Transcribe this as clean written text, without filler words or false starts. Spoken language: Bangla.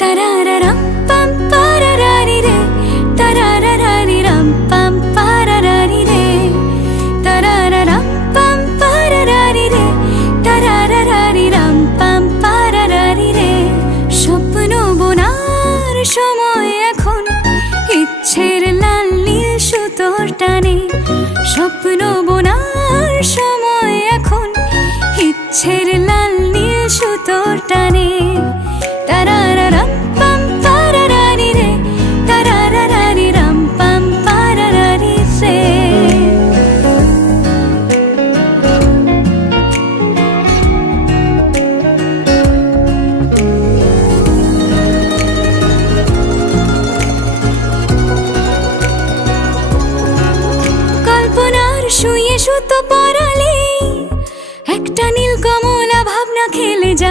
Tarararam pam pararari re, tarararari ram pam pararari re, tarararam pam pararari re, tarararari ram pam pararari re. স্বপ্ন বোনার সময় এখন, ইচ্ছের লাল নীল সুতোর টানে। স্বপ্ন বোনার সময় এখন, ইচ্ছের লাল নীল সুতোর টানে। তারারারাম পাম পারারারি রে, তারারারারি রাম পাম পারারারি রে। কল্পনার শুয়ে সুতো পরালে একটা নীল কমলা ভাবনা খেলে যা